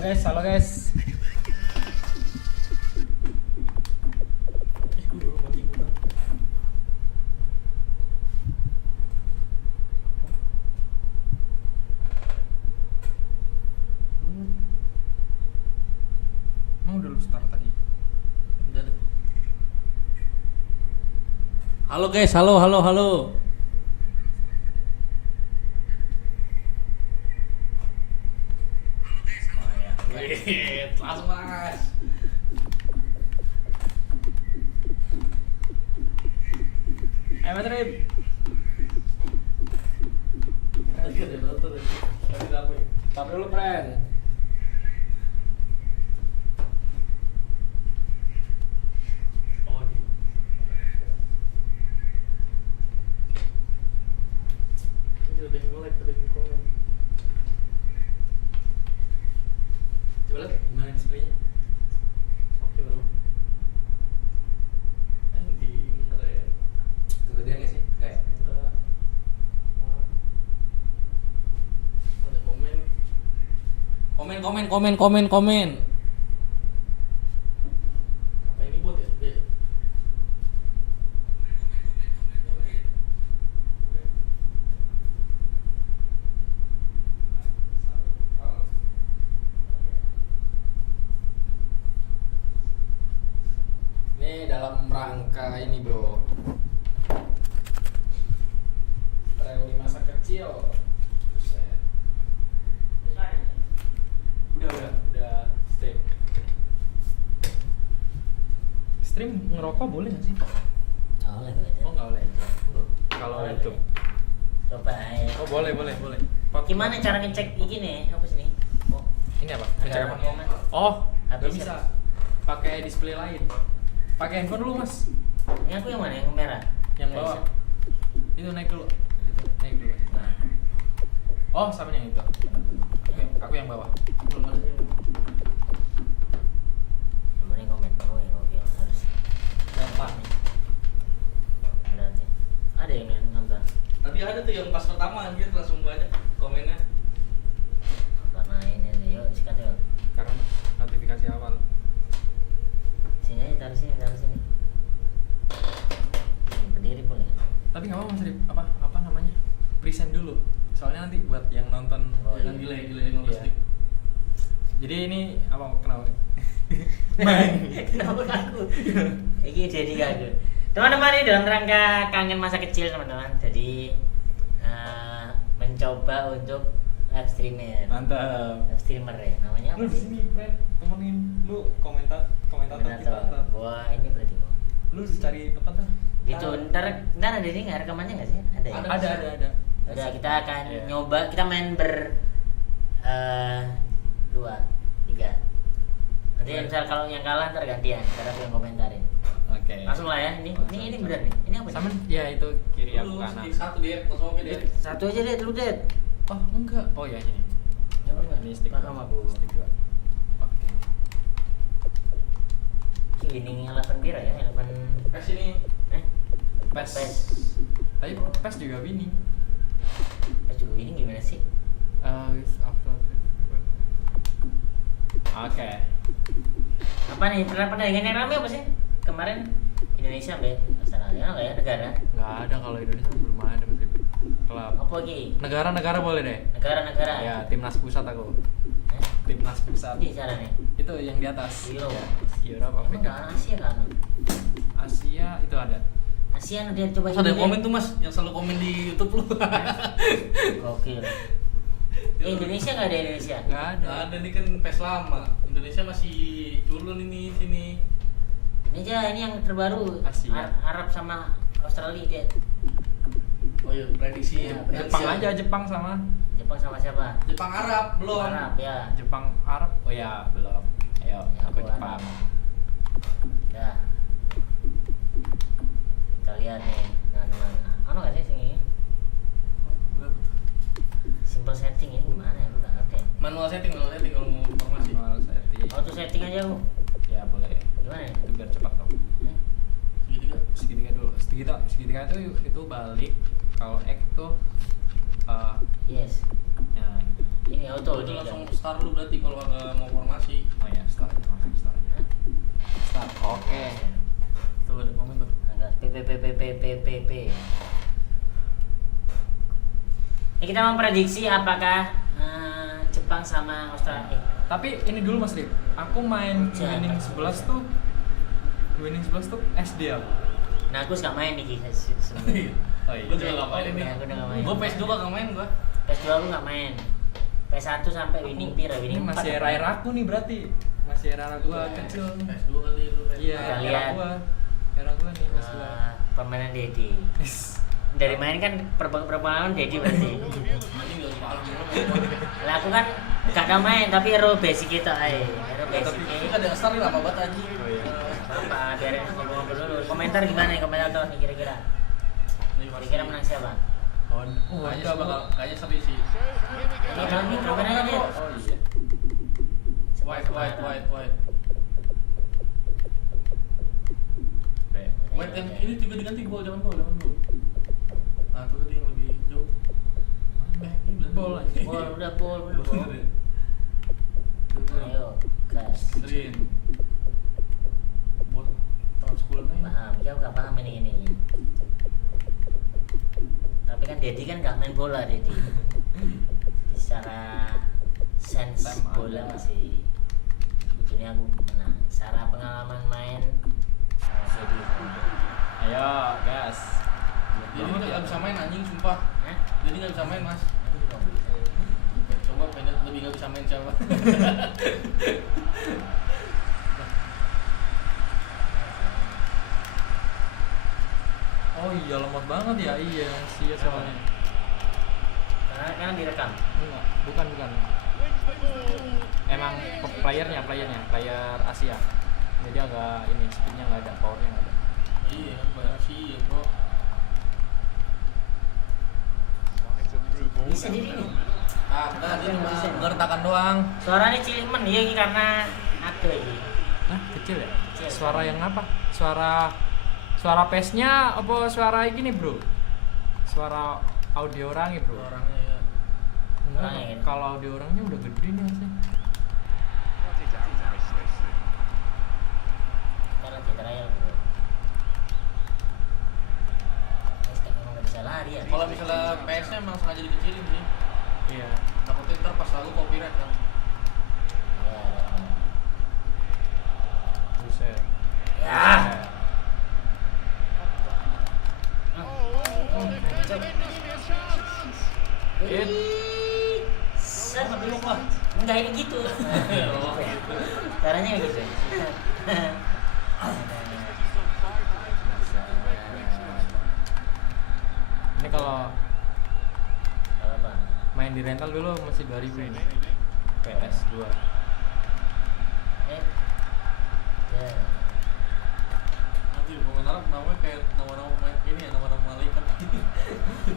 halo guys. Mau udah lu start tadi? Udah. Halo guys, halo. Langsung mas. Ayo Mas Rip. Stop dulu friend. Coba lihat gimana displaynya. Oke bro. Anjing keren. Kegedean gak sih? Kayak Enggak. Ada komen. Apa ini bot ya? Iya. ini dalam rangka ini bro. Reuni masa kecil. Buset. Udah stream. Stream ngerokok boleh nggak sih? Boleh boleh. Oh nggak boleh. Kalau YouTube. Coba ya. Oh boleh. Gimana cara ngecek ini apa sih nih? Oh, Ini apa? Ngecek apa? Komen. Oh, nggak Habis bisa. Pakai display lain. Pakai handphone dulu mas. Ini aku yang mana? Yang merah? Yang Nggak bawah. bisa. Itu naik dulu. Itu naik dulu. Nah. Oh sama yang itu. Oke, aku yang bawah. Belum ada sih. Coba nih komen. Oh yang oke harus. Gampang. Berarti ada yang nonton. Tadi ada tuh yang pas pertama anjir langsung banyak komennya. Karena ini nih, yuk sikat yuk. Karena notifikasi awal. Sini aja taruh sini. Ini berdiri boleh. Tapi nggak apa-apa mas Rip. Apa namanya? Present dulu. Soalnya nanti buat yang nonton. Oh, Yang iya. delay 15 Iya. detik. Jadi ini apa kenapa? Kenapa aku? Ini jadi aku. Teman-teman ini dalam rangka kangen masa kecil teman-teman. Jadi mencoba untuk live streamer. Mantap. Live streamer ya. Namanya apa Lu di sih? sini, Fred. Temenin lu komentator kita. Wah ini berarti kok. Lu cari apa tuh? Gitu. Ntar ada ini nggak rekamannya nggak sih? Ada. Ya? Ada. Udah kita akan Iya. nyoba. Kita main dua, tiga. Nanti Boleh. misal kalau yang kalah ntar gantian. Ntar aku yang komentarin. Oke. Langsung lah ya. Ini bener nih. Ini apa? Sama Sih? ya itu kiri aku Lu kanan. di satu dia langsung oke dia. Satu aja deh dulu deh. Oh enggak. Oh ya ini. Ya, bener. Ini stick. Paham aku. Stick dua. Oke. Winning 11 pira ya? 11 Pas ini PES. PES. Tapi PES juga winning. Juga winning gimana sih? Oke. Apa nih? Pertandingan yang rame apa sih? Kemarin Indonesia sampai Australia nggak ya negara? Nggak ada kalau Indonesia belum ada Mas Rip. Klub. Apa lagi? Negara boleh deh. Negara-negara. Ya, timnas pusat aku. Eh? Timnas pusat. Ini cara nih. Itu yang di atas. Euro. Ya, Europe, Emang Afrika. nggak Asia kan? Asia itu ada. Asia dia coba. Terus ada yang komen tuh mas, yang selalu komen di YouTube lu. Gokil. Indonesia nggak ada Indonesia. Nggak ada. Nggak ada nih kan PES lama. Indonesia masih culun ini sini. Ini aja ini yang terbaru. Asia. Arab sama Australia dia. Oh iya prediksi Ya, Jepang aja, Jepang sama Jepang sama siapa? Jepang Arab belum. Arab ya. Jepang Arab. Oh ya, belum. Ayo, Ya, aku aku Jepang. Ya. Kita lihat nih teman-teman. Ano nggak sih sini? Simple setting ini gimana ya? Lu nggak ngerti. Manual setting kalau mau informasi. Manual setting. Auto setting aja lu. Ya, boleh. Gimana ya? Itu biar cepat dong. Segitiga. Segitiga dulu. Segitiga itu balik. Kalau X tuh Yes. Ya, gitu. Ini auto Itu ini. langsung start lu berarti kalau nggak mau formasi. Oh ya, start. Start. Oke. Tuh ada komen tuh. Angkat P. Ini kita mau prediksi apakah Jepang sama Australia. Tapi ini dulu Mas Rip, aku main winning 11 tuh SD aku. Nah aku gak main nih Iya. Oh iya. Gue juga nggak main nih. Iya, gua udah nggak main. Gue PS2 nggak main gue. PS2 aku gak main. PS1 sampai winning pira, Ini winning 4. masih era aku nih berarti. Masih era gua Iya. kecil. PS2 kali itu. Iya, Kita era lihat. gua. Era gua nih PS2. Permainan Dedi. Dari main kan perpengalaman Dedi berarti. Anjing nggak kepala gue. Lah aku kan gak tau main tapi hero basic kita ae. Hero basic. Tapi kan ada start lama banget aja. Oh iya. Apa biarin ngobrol dulu. Komentar gimana nih komentator nih kira-kira? Kira-kira menang siapa? Kayaknya sih bakal kayaknya sepi sih. Ini kan mikrofonnya aja dia. Oh iya. White. White yang ini juga diganti gol, jangan gol. Nah, itu tadi yang lebih jauh. Ini Bol anjing. Udah bol. Ayo, gas. Rin. Buat transport nih. Paham, ya gak paham ini. Tapi kan Dedi kan gak main bola Dedi. Jadi secara sense Time bola ada. masih ujungnya aku menang. Secara pengalaman main Dedi. Ayo, gas. Jadi nggak bisa main anjing sumpah. Hah? Jadi nggak bisa main mas. Aku juga nggak bisa. Coba pengen lebih nggak bisa main siapa? Oh iya, lemot banget ya. Iya, sia soalnya. Karena direkam. Enggak, bukan. Emang player Asia. Jadi agak ini speednya nggak ada, powernya nggak ada. Iya kan banyak sih ya bro. Bisa diri nih. Ah udah dia cuma ngertakan doang. Suaranya cilik ya ini karena ada ini. Hah, kecil ya? Kecil. Suara yang apa? Suara PS-nya apa suara gini, Bro? Suara audio orangnya, Bro. Orangnya ya. Enggak, Orangnya ya. kalau audio orangnya udah gede nih harusnya. Karena di trial bro. Hashtag emang gak bisa lari ya. Kalau misalnya PS-nya emang sengaja dikecilin sih. Iya. Takutnya ntar pas lagu copyright kan. Ya. Buset. Ya. It. Set. Enggak ini gitu. Caranya kayak gitu. Ini kalau Apa? main di rental dulu masih 2000 ini. PS2. Eh. Ya. Nanti di komentar namanya kayak nama-nama main ini ya, nama-nama malaikat.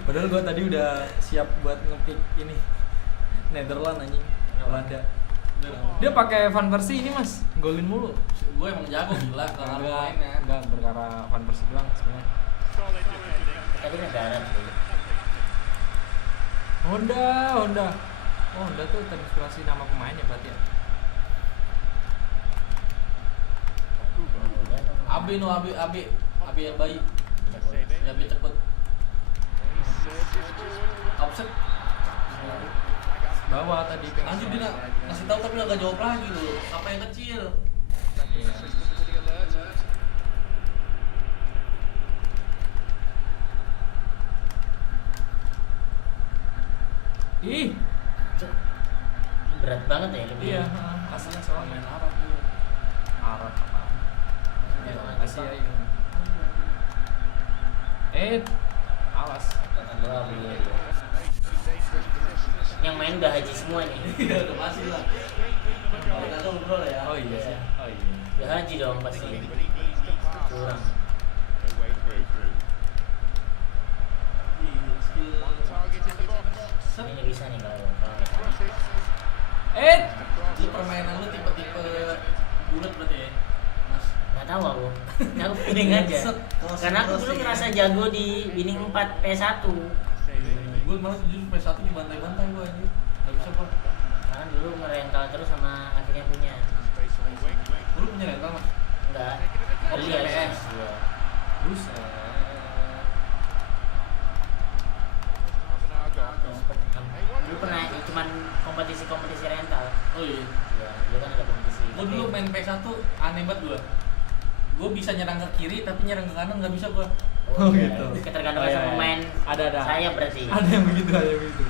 Padahal gua tadi udah siap buat ngepick ini Netherlands anjing, Belanda. Dia pakai Van Persie ini, Mas. Golin mulu. Gue emang jago gila kalau mainnya. Enggak perkara Van Persie doang sebenarnya. Tadi negara tuh. Honda. Oh, Honda tuh terinspirasi nama pemainnya berarti ya. Abi yang bayi. Ya Abi cepet. Offset. Bawah tadi Anjir dia ngasih tahu tapi agak jawab lagi loh. Apa yang kecil? Iya. Ih, Berat banget ya lebih. iya, aslinya soalnya Main Arab tuh. Arab apa? Ya, Asia ini. Awas. Yang main udah haji semua nih. Iya udah pasti lah. Kalau kata ngobrol ya. Oh iya sih. Oh iya. Udah haji dong pasti. Kurang. Ini bisa nih kalau Lu permainan lu tipe-tipe bulat berarti ya, Mas? nggak tahu aku. Aku feeling aja. Set, Karena aku dulu ngerasa jago di winning 4 PS1. Gue Gue malah jujur PS1 dibantai-bantai gue aja. Gak bisa gue. Karena dulu ngerental terus sama akhirnya punya. Dulu punya rental mas? Enggak. Oh, Beli PS. PS. Iya. Buset. Dulu pernah cuman kompetisi rental. Oh iya. Iya, dulu kan ada kompetisi. Gue dulu main PS1 aneh banget gue. Gue bisa nyerang ke kiri tapi nyerang ke kanan nggak bisa gue. Oh, gitu. Ketergantungan Oh, iya, sama iya. pemain. Ada. Saya berarti. Ada yang begitu, ada yang begitu.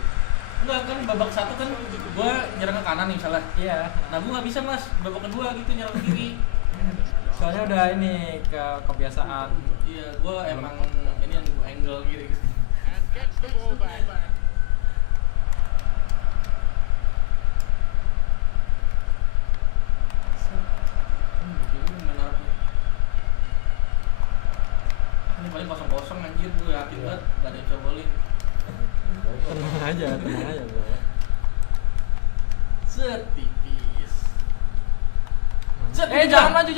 Enggak kan babak satu kan gue nyerang ke kanan nih misalnya. Iya. Nah gue nggak bisa mas babak kedua gitu nyerang ke kiri. Soalnya udah ini kebiasaan. Iya gue emang ini yang angle gitu. Ini paling kosong-kosong anjir, gue yakin banget gak ada yang bisa golin. Tenang aja bro. Setipis. Jangan maju.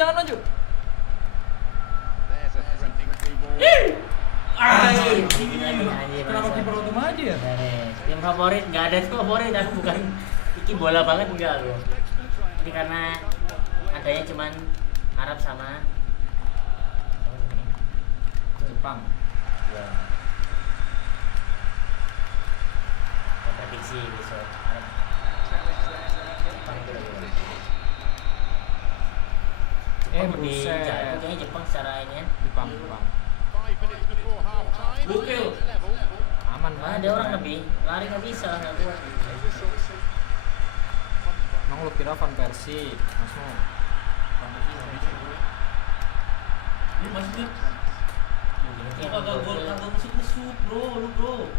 Kenapa kiper auto maju ya? Tim favorit nggak ada tim favorit, aku bukan iki bola banget enggak loh. Ini karena adanya cuman Arab sama Jepang. ya. Prediksi besok Arab. Jepang itu lagi. Jepang lebih buset. jago kayaknya Jepang secara ini kan. Jepang. Gokil. Aman Nah, banget. ada orang lebih lari nggak bisa nggak kuat. Emang lu kira Van Persie, Masmu? Ini maksudnya Yang kagak gol, kagak masuk ke shoot bro, lu bro.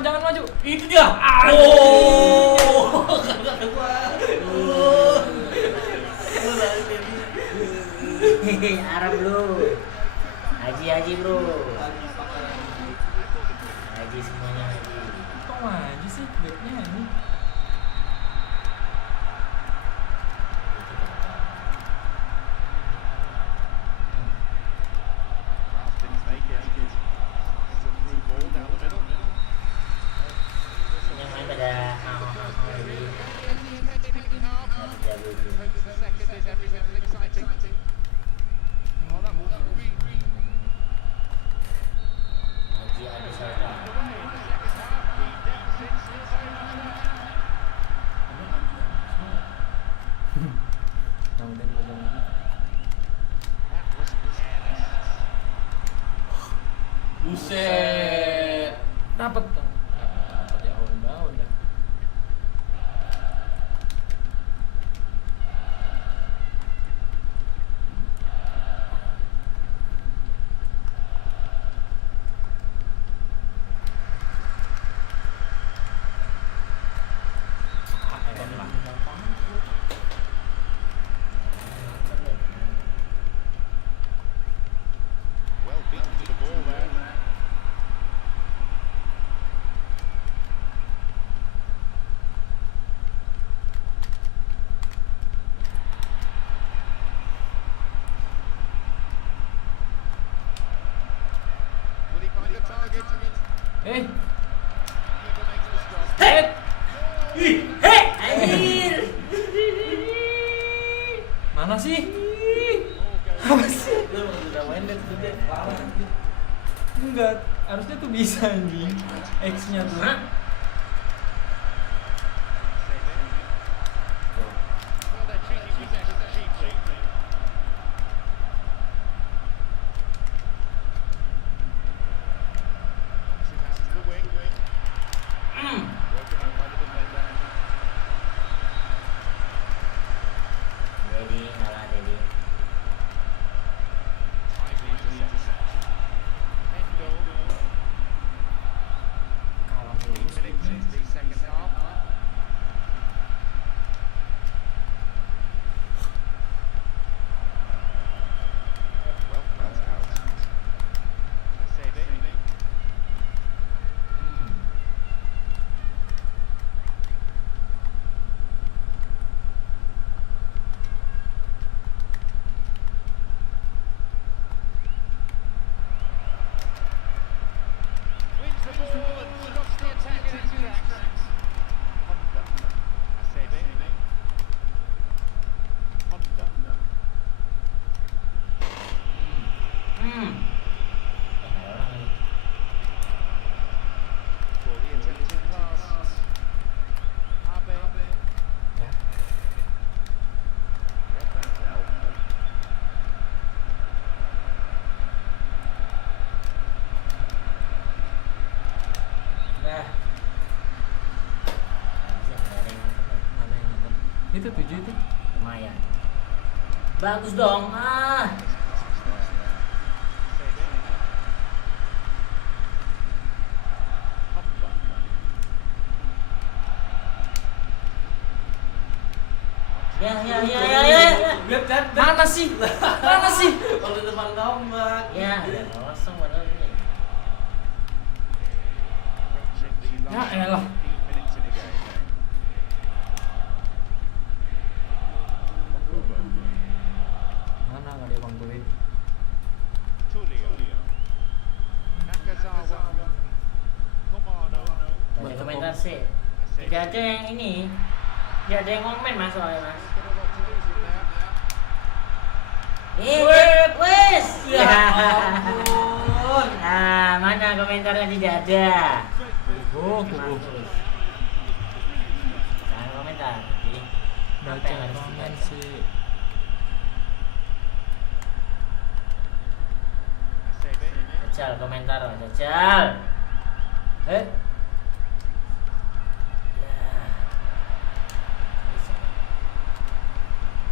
Jangan maju. Itu dia. Oh, kagak ada gua. Arab bro, haji bro, haji semuanya haji. Kok maju sih backnya ini? Yang main pada jadi jago itu. Haji ada Sultan. Yang penting gua jangan. Buset. Dapat ya udah. Anjir. Mana sih? Apa sih? Lu udah main dan gede parah. Enggak, harusnya tuh bisa anjing. X-nya tuh. Hah? Dedi ngalah Dedi. Kalah terus. Itu 7 itu. Lumayan. Bagus dong. Ya. Lihat kan? Mana sih? Mana sih? Kalau depan tombak. Ya, kosong padahal ini. Ya elah. Mana enggak dia bantuin? Baca komentar sih. Tidak ada yang ini. Tidak ada yang komen mas soalnya mas. Wes. Ya ampun. Nah, mana komentarnya tidak ada. Mampus. Jangan komentar. Jadi, apa Baca yang harus komen dibaca? sih. Jajal komentar, jajal.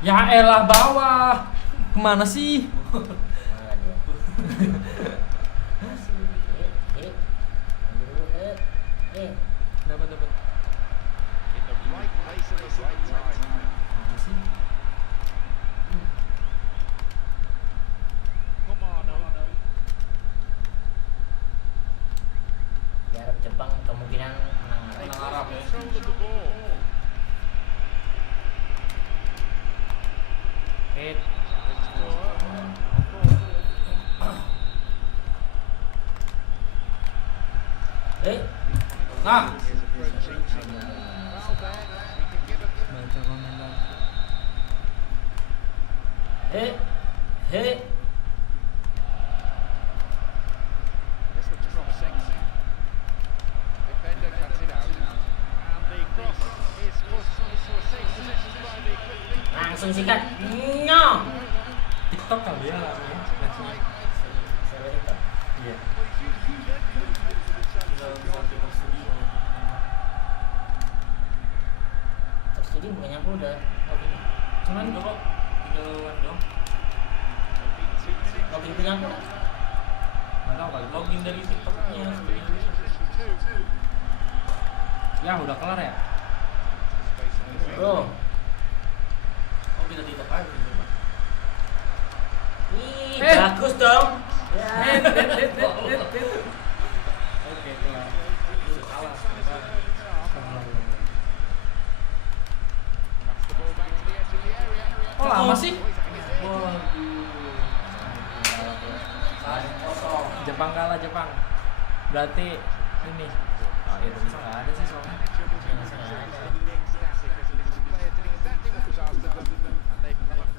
Ya elah bawah. Kemana sih? Mana dia? Masih. Dapat. Mana sih? Di Arab Jepang kemungkinan menang Arab. Menang Arab ya. Nah, Baca komentar. Langsung sikat. No. TikTok kali ya lah. Server itu. Iya. Terus jadi bukannya aku udah cuman kok tinggal dong. login punya aku. Enggak tahu kali. Login dari TikToknya. Ya udah kelar ya. Bro. Oh, kita TikTok aja. Ih, bagus dong. Ya. Oke, kelar. Salah. Oh lama sih? Jepang kalah Jepang. Berarti ini. Oh, Indonesia nggak ada sih soalnya.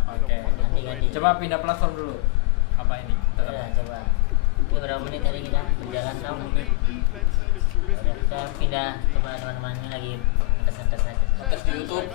Oke. Ganti. Coba pindah platform dulu. Apa ini? Ya, coba. Ini berapa menit tadi kita berjalan tahu? Udah, kita pindah ke teman-teman ini lagi ngetes aja. Tes di YouTube.